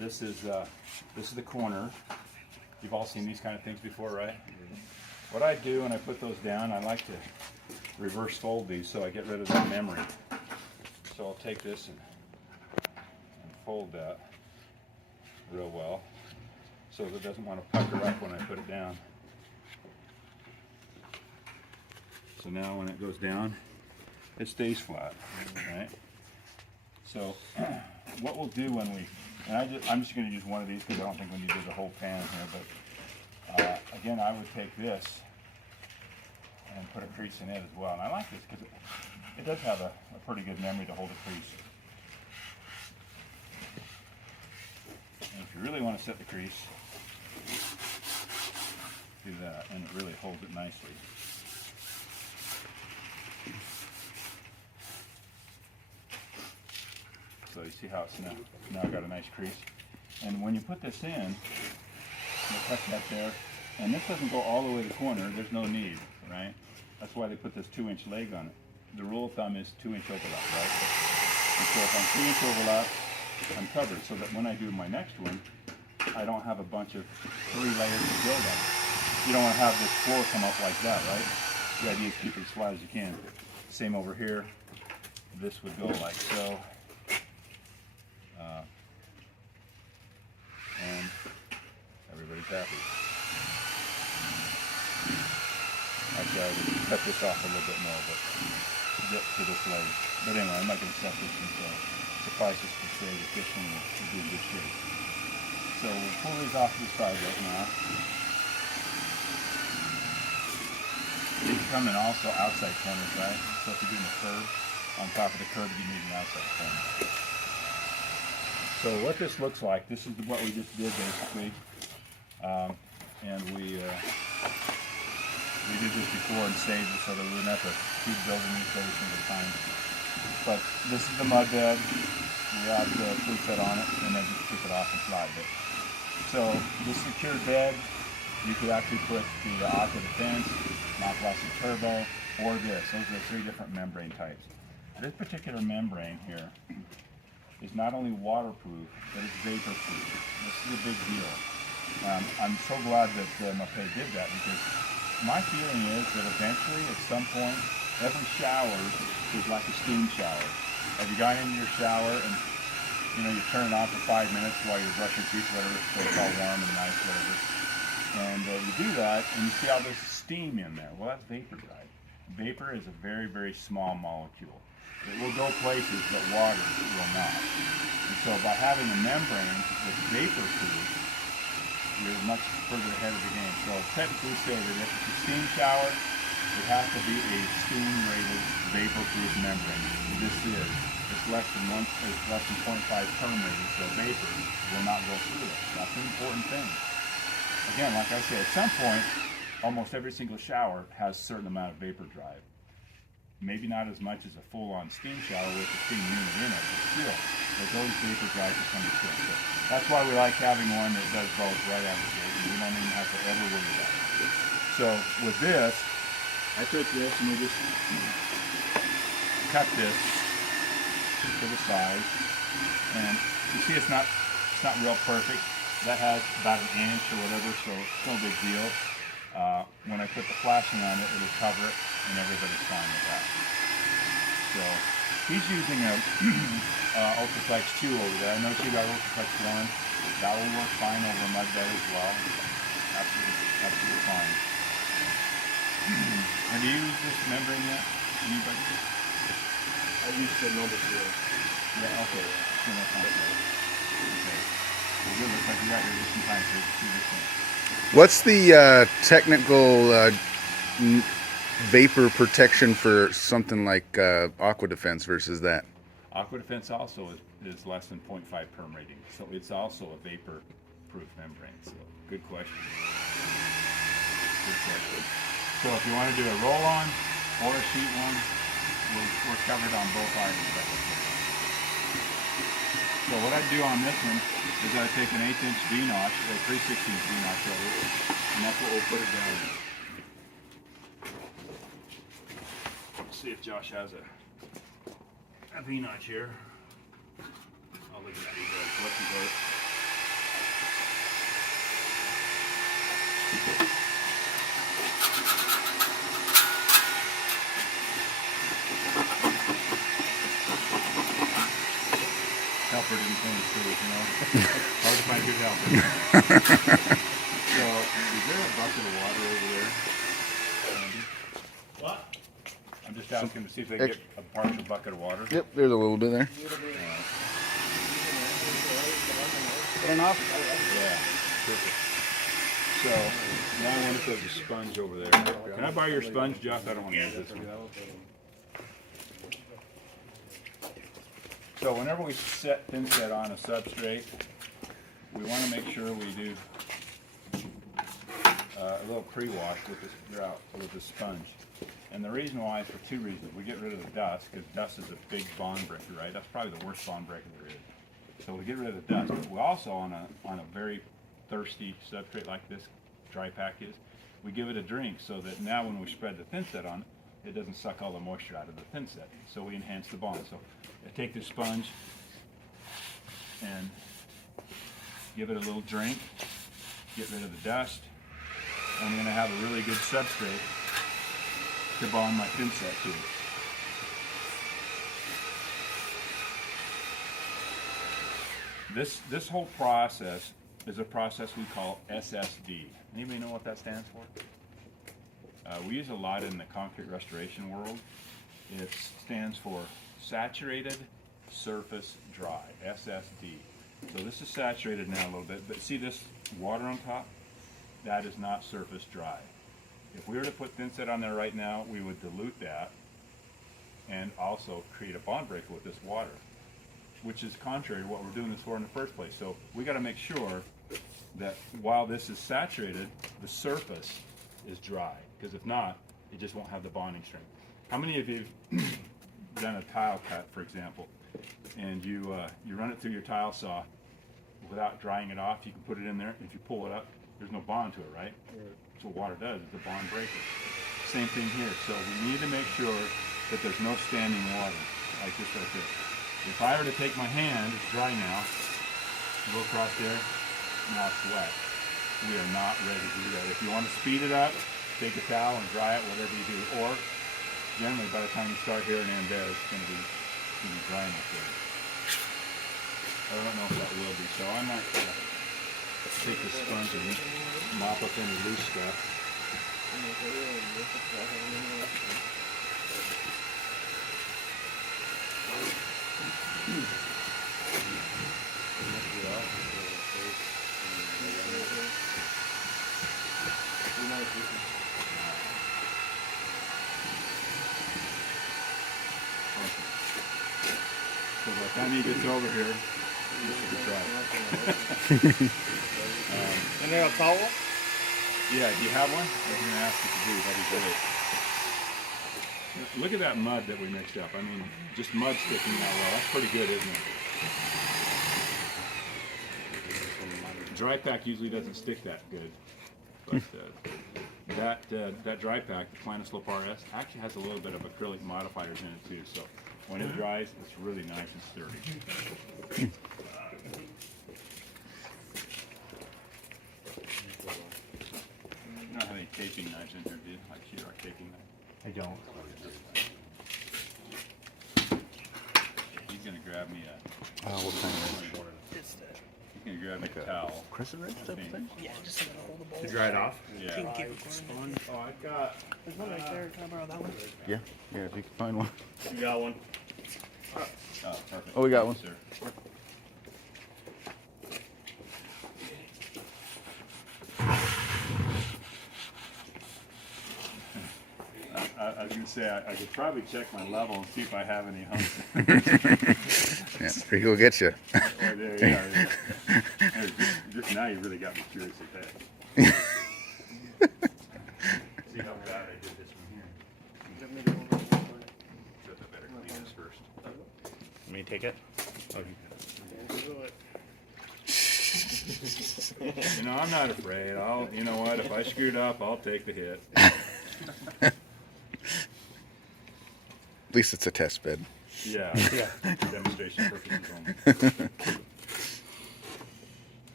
This is the corner. You've all seen these kind of things before, right? What I do when I put those down, I like to reverse fold these so I get rid of that memory. So I'll take this and fold that real well so that it doesn't want to pucker up when I put it down. So now when it goes down, it stays flat, right? So what we'll do when we, and I'm just going to use one of these because I don't think we need to do the whole pan here, but again, I would take this and put a crease in it as well. And I like this because it does have a pretty good memory to hold a crease. And if you really want to set the crease, do that, and it really holds it nicely. So you see how it's now got a nice crease. And when you put this in, you'll cut that there. And this doesn't go all the way to the corner. There's no need, right? That's why they put this 2-inch leg on it. The rule of thumb is 2-inch overlap, right? And so if I'm 2-inch overlap, I'm covered. So that when I do my next one, I don't have a bunch of 3 layers of buildup. You don't want to have this floor come up like that, right? The idea is keep it as flat as you can. Same over here. This would go like so. And everybody's happy. Actually, I would cut this off a little bit more, but to get to this leg. But anyway, I'm not going to set this until suffices to say that this one will be in good shape. So we'll pull these off to the side right now. These come in also outside corners, right? So if you're doing a curve, on top of the curve, you need an outside corner. So what this looks like, this is what we just did basically, and we did this before and saved it so that we wouldn't have to keep building these every single time. But this is the mud bed. We add the food set on it and then just kick it off and slide it. So this secured bed, you could actually put the aqua defense, not plastic turbo, or this. Those are the 3 different membrane types. This particular membrane here is not only waterproof, but it's vapor proof. This is a big deal. I'm so glad that Mapei did that, because my feeling is that eventually, at some point, every shower is like a steam shower. Have you gone into your shower and you turn it on for 5 minutes while you're brushing teeth, whatever, so it's all warm and nice, whatever. And you do that, and you see all this steam in there. Well, that's vapor, right? Vapor is a very, very small molecule. It will go places, but water will not. And so by having a membrane that's vapor-proof, you're much further ahead of the game. So technically say that if it's a steam shower, it has to be a steam-rated vapor-proof membrane. This is. It's less than 0.5 term rating, so vapor will not go through it. That's an important thing. Again, like I said, at some point, almost every single shower has a certain amount of vapor drive. Maybe not as much as a full-on steam shower with a steam unit in it, but still, there's always vapor drive to some extent. So that's why we like having one that does both right out of the gate, and we don't even have to ever worry about it. So with this, I took this and we just cut this to the size, and you see it's not real perfect. That has about 1 inch or whatever, so it's no big deal. When I put the flashing on it, it'll cover it, and everybody's fine with that. So he's using a Ultraflex 2 over there. I know you got Ultraflex 1. That will work fine over a mud bed as well. Absolutely fine. Have you used this membrane yet? Anybody? I used the number 0. Yeah, okay. Okay. Well, good. Looks like you got here just in time to do this thing. What's the technical vapor protection for something like Aqua Defense versus that? Aqua Defense also is less than 0.5 perm rating, so it's also a vapor-proof membrane. So, good question. Good question. So if you want to do a roll-on or a sheet one, we're covered on both items. So what I do on this one is I take an 1/8 V-notch, a 3/16 V-notch over it, and that's what we'll put it down in. Let's see if Josh has a V-notch here. I'll look at that. What's he got? in things too, you know. Hard to find good help. So, is there a bucket of water over there? Andy? What? I'm just asking to see if they can get a partial bucket of water. Yep, there's a little bit there. Turn off? Yeah, perfect. So, now I wonder if there's a sponge over there. Can I borrow your sponge, Jeff? I don't want to use this one. So whenever we set thin set on a substrate, we want to make sure we do a little pre-wash with this grout, with the sponge. And the reason why is for two reasons. We get rid of the dust, because dust is a big bond breaker, right? That's probably the worst bond breaker there is. So we get rid of the dust. But we also, on a very thirsty substrate like this dry pack is, we give it a drink so that now when we spread the thin set on it, it doesn't suck all the moisture out of the thin set. So we enhance the bond. So I take this sponge and give it a little drink, get rid of the dust, and I'm going to have a really good substrate to bond my thin set to. This whole process is a process we call SSD. Anybody know what that stands for? We use a lot in the concrete restoration world. It stands for saturated surface dry, SSD. So this is saturated now a little bit, but see this water on top? That is not surface dry. If we were to put thin set on there right now, we would dilute that and also create a bond breaker with this water, which is contrary to what we're doing this for in the first place. So we got to make sure that while this is saturated, the surface is dry, because if not, it just won't have the bonding strength. How many of you have done a tile cut, for example, and you run it through your tile saw without drying it off? You can put it in there, and if you pull it up, there's no bond to it, right? That's what water does, it's a bond breaker. Same thing here. So we need to make sure that there's no standing water, like this right there. If I were to take my hand, it's dry now, go across there, now it's wet. We are not ready to do that. If you want to speed it up, take a towel and dry it, whatever you do. Or, generally, by the time you start here and end there, it's going to be dry enough there. I don't know if that will be, so I might take the sponge and mop up any loose stuff. So by the time he gets over here, this will be dry. And then a towel? Yeah, do you have one? I was going to ask you to do, that'd be great. Look at that mud that we mixed up. I mean, just mud sticking out well. That's pretty good, isn't it? Dry pack usually doesn't stick that good. But that dry pack, the Planislope RS, actually has a little bit of acrylic modifiers in it too. So when it dries, it's really nice and sturdy. You don't have any taping knives in here, do you? Like sheetrock taping knife? I don't. He's gonna grab me a. What kind of Just He's gonna grab me a towel. crescent wrench type of thing? yeah, just to hold the bowl. To dry it off? Yeah. Keep recording. Oh, I got. There's one right there. Can I borrow that one? Yeah, yeah, if you can find one. You got one. Oh, perfect. Oh, we got one. Sir. I was going to say, I could probably check my level and see if I have any humps. Yeah, here you go get you. Oh, there you are. Just now you really got me curious at that. See how bad I did this from here. But I better clean this first. Let me take it. You know, I'm not afraid. You know what? If I screwed up, I'll take the hit. At least it's a test bed. Yeah. Demonstration purposes only.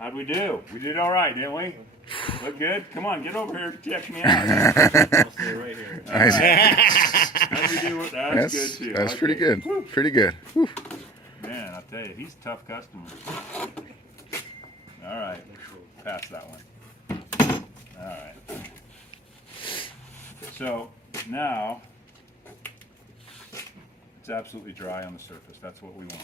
How'd we do? We did all right, didn't we? Look good? Come on, get over here. Check me out. I'll stay right here. Nice. How'd we do? That's good too. That's Okay. pretty good. Whew. Pretty good. Whew. Man, I tell tell you, he's a tough customer. All right, pass that one. All right. So now it's absolutely dry on the surface. That's what we want.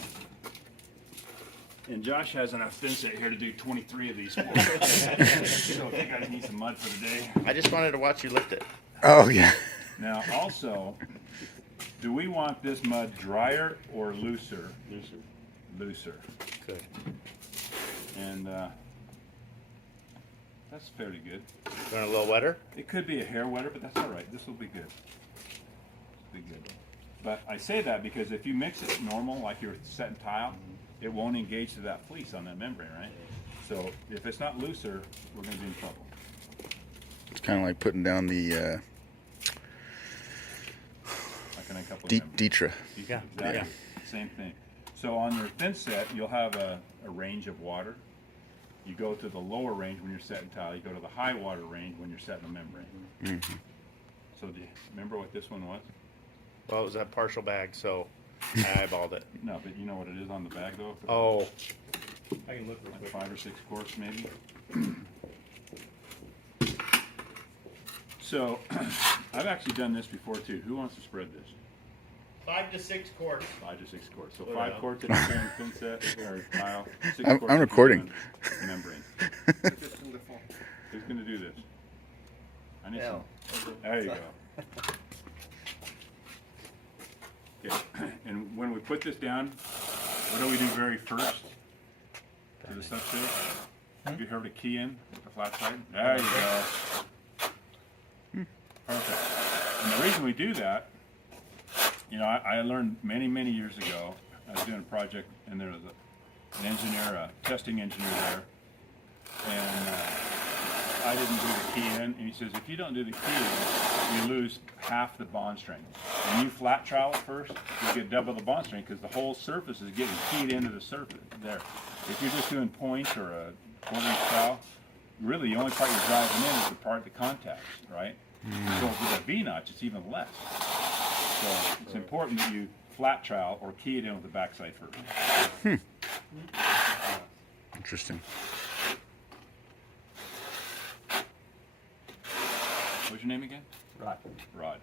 And Josh has enough thin set here to do 23 of these for us. So if you guys need some mud for the day. I just wanted to watch you lift it. Oh yeah. Now also, do we want this mud drier or looser? Looser. Looser. Good. And that's fairly good. Going a little wetter? It could be a hair wetter, but that's all right. This will be good. Be good. But I say that because if you mix it normal, like you're setting tile, it won't engage to that fleece on that membrane, right? So if it's not looser, we're going to be in trouble. It's kind of like putting down the Like in a couple D- of members. Ditra. Yeah. Exactly. Yeah. Same thing. So on your thin set, you'll have a range of water. You go to the lower range when you're setting tile. You go to the high water range when you're setting a membrane. Mm-hmm. So do you remember what this one was? Well, it was that partial bag, so I eyeballed it. No, but you know what it is on the bag though? Oh. I can look real Like quick. 5 or 6 quarts maybe. So I've actually done this before too. Who wants to spread this? 5 to 6 quarts. 5 to 6 quarts. So Oh, 5 yeah. quarts in a thin set or tile. 6 I'm quarts recording. in membrane. Who's going to do this? I need some. There you go. Okay. And when we put this down, what do we do very first to the substrate? Have you heard a key in with the flat side? There you go. Perfect. And the reason we do that, you know, I learned many, many years ago, I was doing a project and there was an engineer, a testing engineer there, and I didn't do the key in, and he says, if you don't do the key in, you lose half the bond strength. When you flat trowel it first, you get double the bond strength because the whole surface is getting keyed into the surface there. If you're just doing point or a quarter-inch trowel, really the only part you're driving in is the part that contacts, right? So with a V-notch, it's even less. So it's important that you flat trowel or key it in with the backside first. Interesting. What's your name again? Rod. Rod.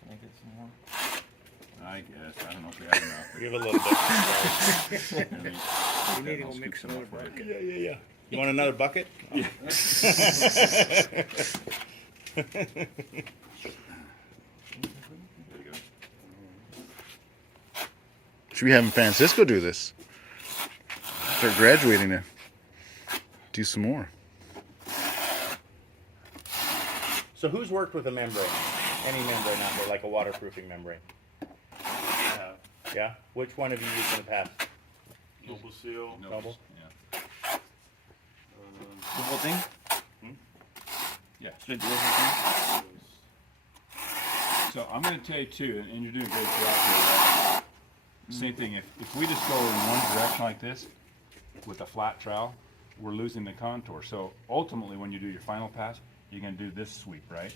Can I get some more? I guess. I don't know if we have enough. Give a little bit. I mean, We need to I'll go scoop mix some another up for you. bucket. Yeah. You want another bucket? Yeah. There you go. Should be having Francisco do this. Start graduating to do some more. So who's worked with a membrane? Any membrane out there, like a waterproofing membrane? Yeah? Which one have you used in the past? Noble Seal. Noble? Yeah. The whole thing? Yeah. Should I do the whole thing? So I'm going to tell you too, and you're doing a great job here. Right? Same thing. If we just go in one direction like this with a flat trowel, we're losing the contour. So ultimately, when you do your final pass, you're going to do this sweep, right?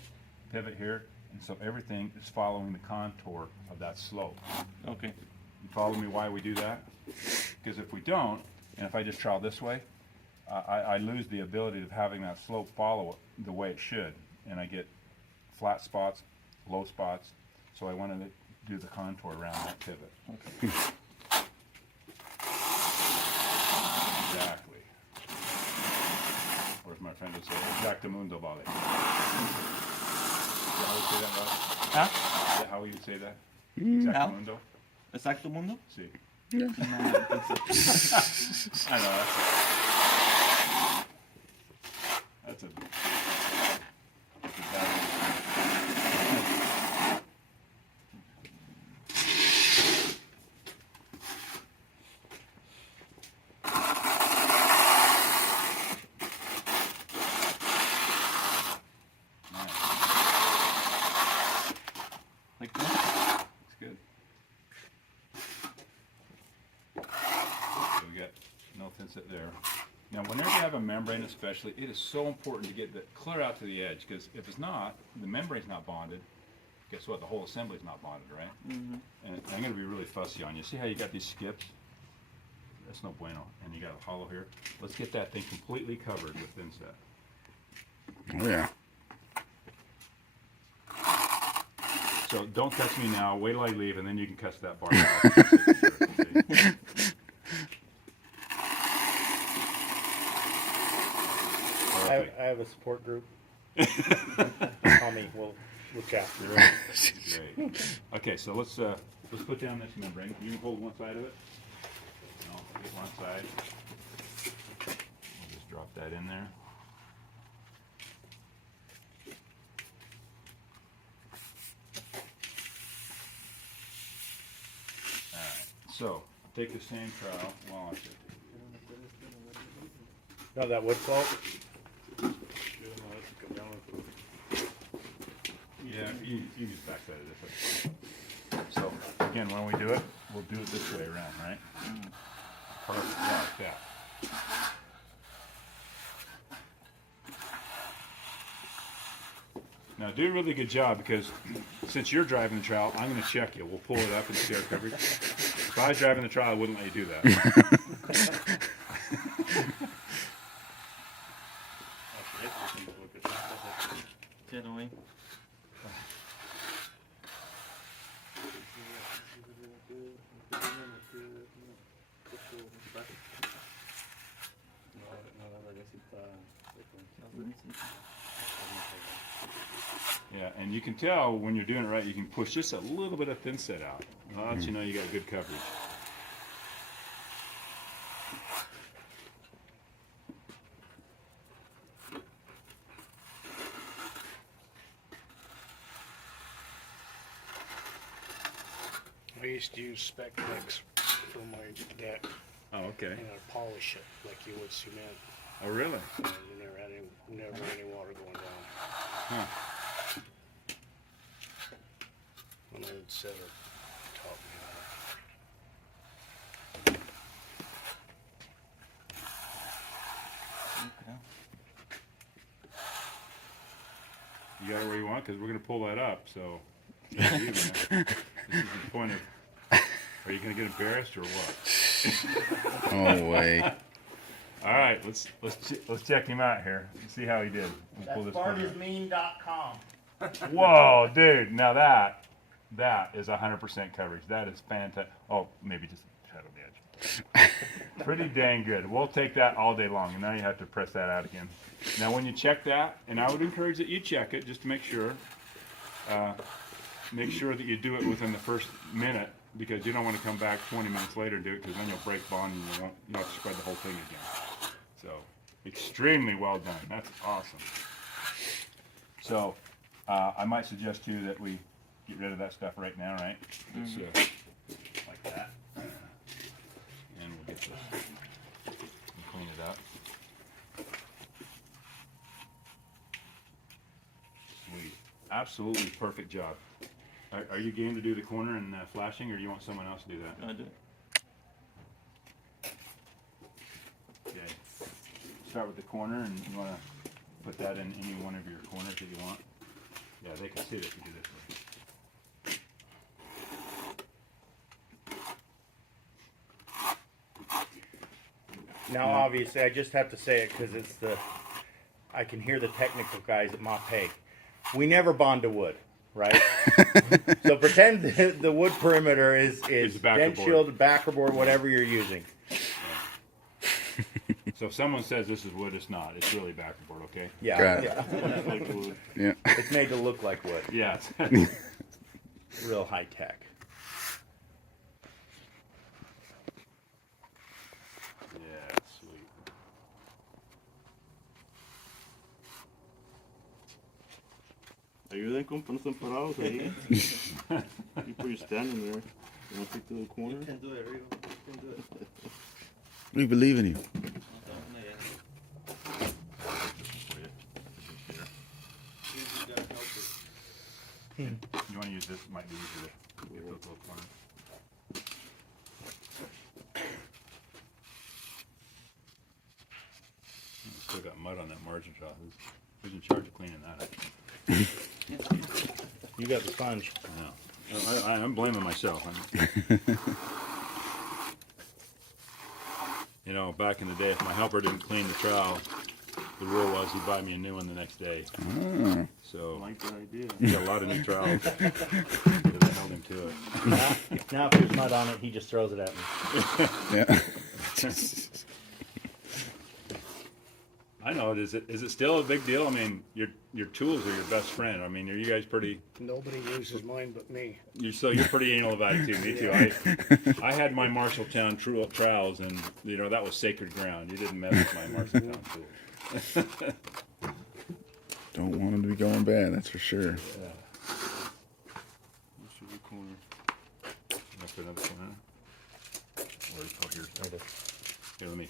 Pivot here, and so everything is following the contour of that slope. Okay. You follow me why we do that? Because if we don't, and if I just trowel this way, I lose the ability of having that slope follow it the way it should, and I get flat spots, low spots. So I wanted to do the contour around that pivot. Okay. Exactly. Where's my friend to say exactamundo, vale. Is that how you say that, Bob? Huh? Is that how you say that? No. Exactamundo? Exacto mundo? See. No, I don't think so. I know, that's a bad Like this? It's good. So we got no thin set there. Now, whenever you have a membrane especially, it is so important to get that clear out to the edge, because if it's not, the membrane's not bonded, guess what? The whole assembly's not bonded, right? Mm-hmm. And I'm going to be really fussy on you. See how you got these skips? that's no bueno. And you got a hollow here. Let's get that thing completely covered with thinset. Oh yeah. So don't touch me now. Wait till I leave, and then you can catch that bar off. I have a support group. Call me. We'll chat. Great. Okay, so let's put down this membrane. You can hold one side of it. No, get one side. We'll just drop that in there. All right. So take the same trowel. Wash it. No, that wood salt. Yeah, you just backside of this way. So again, when we do it, we'll do it this way around, right? Perfect, yeah, like that. Now do a really good job, because since you're driving the trowel, I'm going to check you. We'll pull it up and see our coverage. If I was driving the trowel, I wouldn't let you do that. Get away. Yeah, and you can tell when you're doing it right, you can push just a little bit of thinset out. Well, that's, you know, you got good coverage. I used to use spec mix for my deck Oh, okay. and I'd polish it like you would cement. Oh, really? And you never had any water going down. Huh. An old setter taught me You got it where you want, because we're going to pull that up, so it's up to you, man. This is the point of, are you going to get embarrassed or what? Oh way. All right, let's check him out here. See how he did. We'll pull this corner up. Barney'sMean.com. Whoa, dude! Now that is 100% coverage. That is fantastic. Oh, maybe just a shadow the edge. Pretty dang good. We'll take that all day long, and now you have to press that out again. Now, when you check that, and I would encourage that you check it just to make sure. Make sure that you do it within the first minute, because you don't want to come back 20 minutes later and do it, because then you'll break bond and you'll have to spread the whole thing again. So, extremely well done. That's awesome. So, I might suggest too that we get rid of that stuff right now, right? It's, like that. And we'll get this and clean it up. Sweet. Absolutely perfect job. Are you game to do the corner and flashing, or do you want someone else to do that? I do it. Okay. Start with the corner, and you want to put that in any one of your corners that you want. Yeah, they can see it if you do this way. Now, obviously, I just have to say it because it's I can hear the technical guys at mapei. We never bond to wood, right? So pretend the wood perimeter is backer vent board. shield, backer board, whatever you're using. So if someone says this is wood, it's not. It's really backerboard, okay? Yeah, Got it. yeah. It's like wood. Yeah. It's made to look like wood. Yeah. It's Real high tech. yeah, sweet. Ayuden con ponerse parados ahí. People you're standing there. You want to take to the corner? You can do it, Rio. You can do it. We believe in you. You want to use this? It might be easier to get those little corners. Still got mud on that margin shot. Who's in charge of cleaning that up? You got the sponge. I'm blaming myself. You know, back in the day, if my helper didn't clean the trowel, the rule was he'd buy me a new one the next day. Oh. I So like that idea. he got a lot of new trowels because I held him to it. Now if there's mud on it, he just throws it at me. Yeah. I know. Is it still a big deal? I mean, your tools are your best friend. I mean, are you guys pretty? Nobody uses mine but me. You're pretty anal about it too. Me too. I had my Marshalltown trowels, and you know that was sacred ground. You didn't mess with my Marshalltown tools. Don't want them to be going bad, that's for sure. What should we corner? After another corner. Here, let me.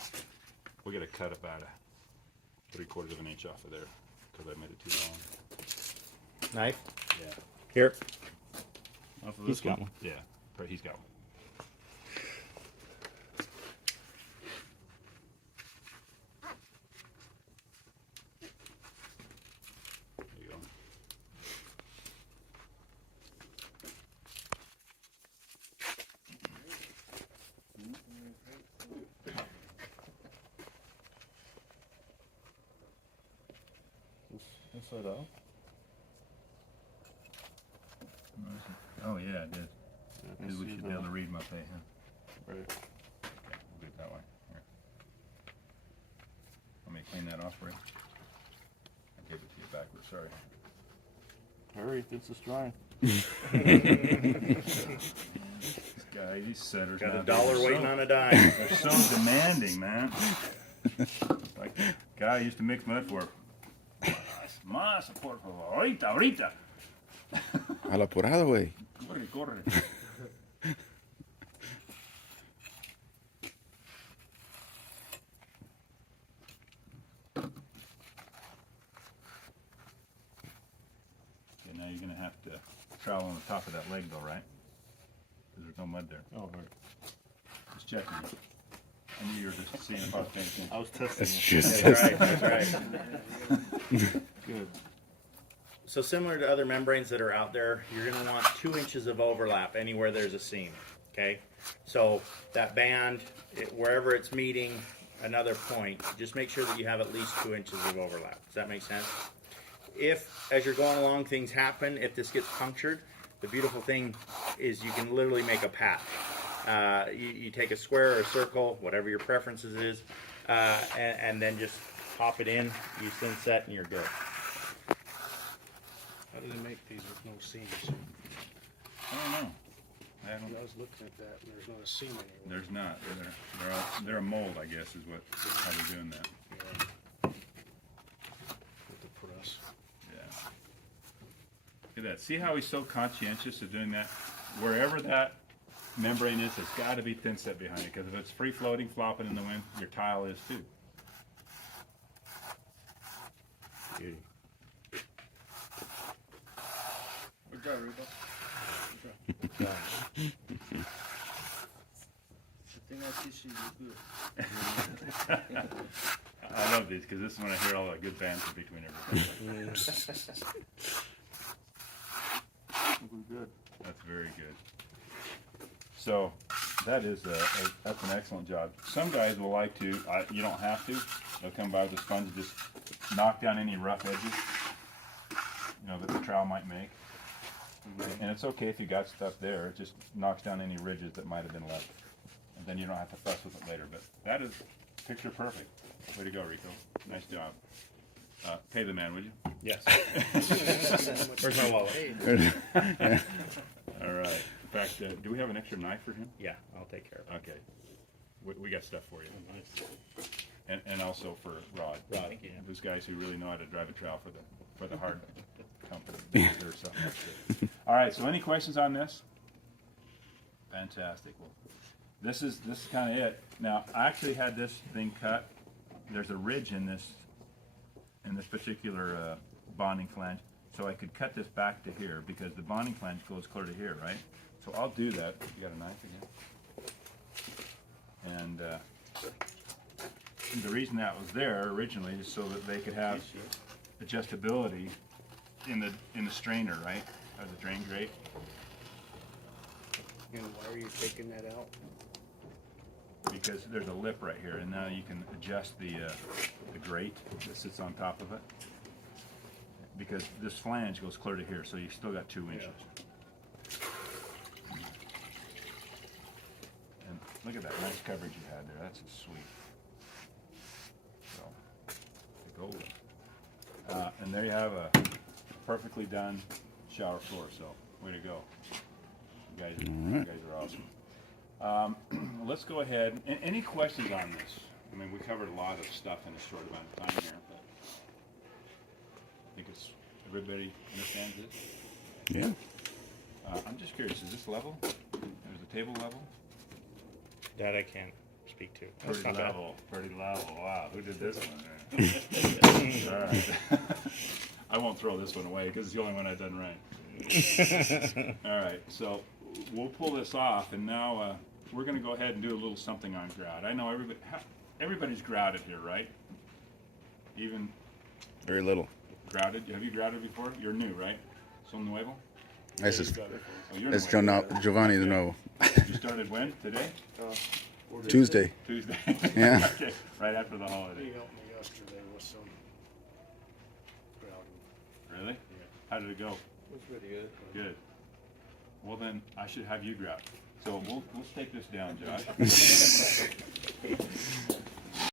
We'll get a cut about a 3/4 of an inch off of there because I made it too long. Knife? Yeah. Here. Off of He's this got one? one. Yeah. But he's got one. There you go. Inside out? Oh yeah, it did. Yeah, I Because we see should that. be able to read my pay, huh? Right. Okay, we'll do it that way. Here. Let me clean that off for you. I gave it to you backwards, sorry. Hurry, this is drying. This guy, these setters Got a nowadays dollar are waiting so, on a dime. They're so demanding, man. Like the guy I used to mix mud for. Más, por favor. Ahorita. A la porada, güey. Corre, corre. Okay, now you're gonna have to trowel on the top of that leg though, right? Because there's no mud there. Oh, right. Just checking. I knew you were just seeing if I was paying attention. I was testing That's it. just. That's right. That's right. Good. So similar to other membranes that are out there, you're going to want 2 inches of overlap anywhere there's a seam. Okay, so that band, wherever it's meeting another point, just make sure that you have at least 2 inches of overlap. Does that make sense? If, as you're going along, things happen, if this gets punctured, the beautiful thing is you can literally make a patch. You take a square or a circle, whatever your preferences is, and then just pop it in, use thin set, and you're good. How do they make these with no seams? I don't know. I don't, I was looking at that and there's not a seam anywhere. there's not. They're a mold, I guess, is what how they're doing that. Yeah. With the press. Yeah. Look at that. See how he's so conscientious of doing that? Wherever that membrane is, it's got to be thin set behind it, because if it's free floating, flopping in the wind, your tile is too. Beauty. Good job, Rico. The thing I teach you, you're good. I love these because this is when I hear all that good banter between everybody. We're good. That's very good. So that is that's an excellent job. Some guys will like to. You don't have to. They'll come by with a sponge and just knock down any rough edges, that the trowel might make. And it's okay if you got stuff there. It just knocks down any ridges that might have been left, and then you don't have to fuss with it later. But that is picture perfect. Way to go, Rico. Nice job. Pay the man, would you? Yes. Where's my wallet? All right. In fact, do we have an extra knife for him? Yeah, I'll take care of it. Okay. We got stuff for you. Oh, nice. And also for Rod. Rod, thank you. Those guys who really know how to drive a trowel for the hard company. There's something else good. All right. So any questions on this? Fantastic. Well, this is kind of it. Now I actually had this thing cut. There's a ridge in this particular bonding flange, so I could cut this back to here because the bonding flange goes clear to here, right? So I'll do that. You got a knife again? And the reason that was there originally is so that they could have adjustability in the strainer, right, or the drain grate. And why are you taking that out? because there's a lip right here, and now you can adjust the grate that sits on top of it. Because this flange goes clear to here, so you still got 2 inches. And look at that nice coverage you had there. That's sweet. So, the golden. And there you have a perfectly done shower floor. So, way to go. You guys are awesome. Let's go ahead. Any questions on this? I mean, we covered a lot of stuff in a short amount of time here, but I think everybody understands this. Yeah. I'm just curious, is this level? Is the table level? That I can't speak to. That's Pretty not bad. level. Pretty level. Wow, who did this one? All right. I won't throw this one away because it's the only one I've done right. All right, so we'll pull this off, and now we're going to go ahead and do a little something on grout. I know everybody's grouted here, right? Even Very little. grouted. Have you grouted before? You're new, right? Son nuevo? This is Oh, you're it's nuevo. Giovanni de Novo. You started when? Today? Tuesday. Tuesday. Yeah. Okay, right after the He holiday. helped me yesterday with some grouting. Really? How did it go? Looks pretty good. Good. Well then, I should have you grout. So let's take this down, Josh.